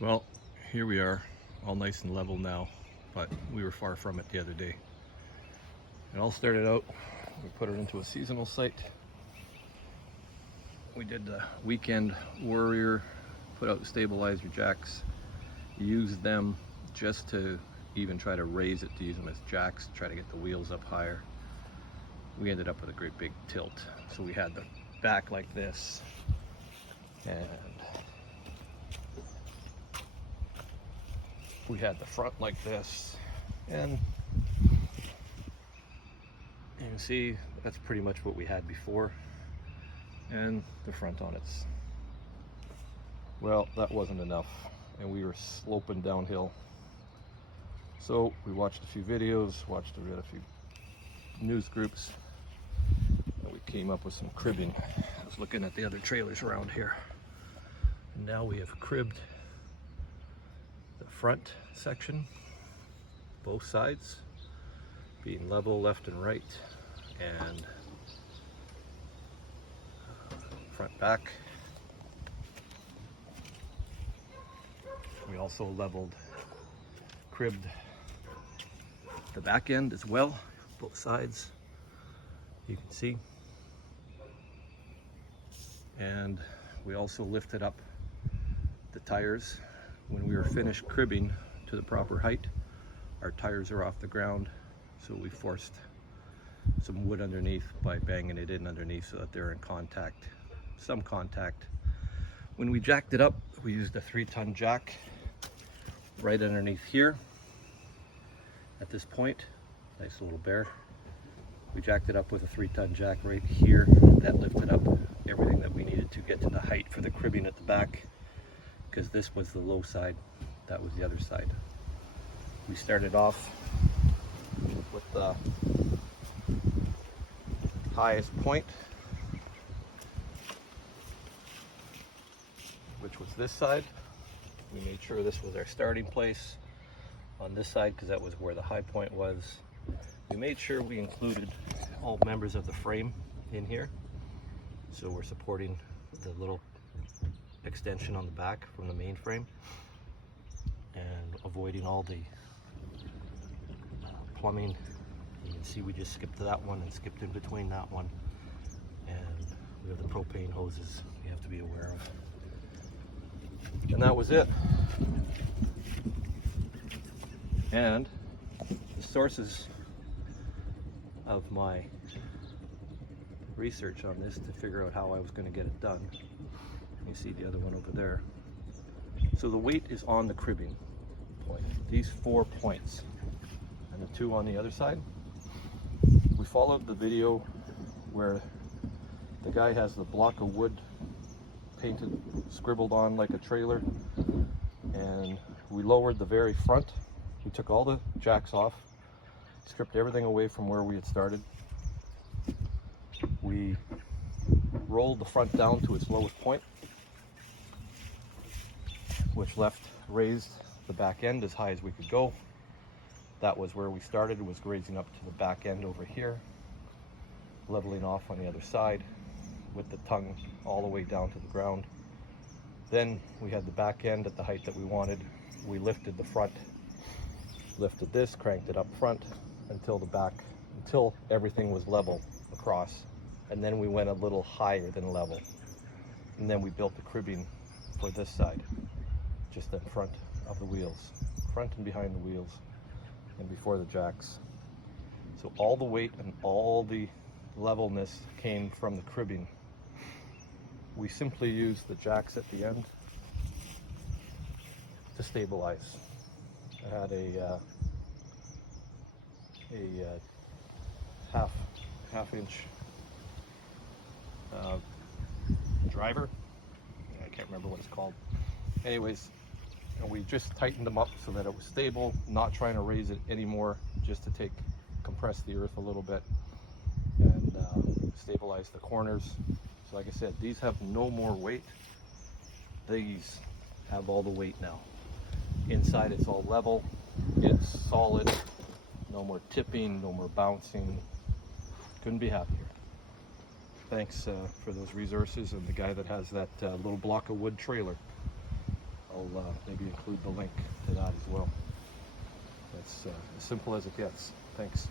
Well, here we are, all nice and level now, but we were far from it the other day. It all started out, we put it into a seasonal site. We did the weekend warrior, put out stabilizer jacks, used them just to even try to raise it, to use them as jacks, to try to get the wheels up higher. We ended up with a great big tilt. So we had the back like this, and we had the front like this, and you can see that's pretty much what we had before, and the front on it's, well, that wasn't enough, and we were sloping downhill. So we watched a few videos, read a few news groups, and we came up with some cribbing. I was looking at the other trailers around here, and now we have cribbed the front section, both sides being level left and right, and front back. We also leveled, cribbed the back end as well, both sides, you can see. And we also lifted up the tires. When we were finished cribbing to the proper height, our tires are off the ground, so we forced some wood underneath by banging it in underneath so that they're in contact, some contact. When we jacked it up, we used a 3-ton jack right underneath here at this point. Nice little bear. We jacked it up with a 3-ton jack right here. That lifted up everything that we needed to get to the height for the cribbing at the back, because this was the low side, that was the other side. We started off with the highest point, which was this side. We made sure this was our starting place on this side because that was where the high point was. We made sure we included all members of the frame in here, so we're supporting the little extension on the back from the main frame and avoiding all the plumbing. You can see we just skipped that one and skipped in between that one, and we have the propane hoses you have to be aware of. And that was it. And the sources of my research on this to figure out how I was going to get it done, you see the other one over there. So the weight is on the cribbing point, these 4 points, and the 2 on the other side. We followed the video where the guy has the block of wood painted, scribbled on like a trailer, and we lowered the very front. We took all the jacks off, stripped everything away from where we had started. We rolled the front down to its lowest point, which raised the back end as high as we could go. That was where we started, was grazing up to the back end over here, leveling off on the other side with the tongue all the way down to the ground. Then we had the back end at the height that we wanted. We lifted the front, lifted this, cranked it up front until the back, until everything was level across. And then we went a little higher than level. And then we built the cribbing for this side, just in front of the wheels, front and behind the wheels, and before the jacks. So all the weight and all the levelness came from the cribbing. We simply used the jacks at the end to stabilize. I had a half inch driver. I can't remember what it's called. Anyways, and we just tightened them up so that it was stable, not trying to raise it anymore, just to compress the earth a little bit and stabilize the corners. So like I said, these have no more weight. These have all the weight now. Inside it's all level, it's solid, no more tipping, no more bouncing. Couldn't be happier. Thanks for those resources and the guy that has that little block of wood trailer. I'll maybe include the link to that as well. That's as simple as it gets. Thanks.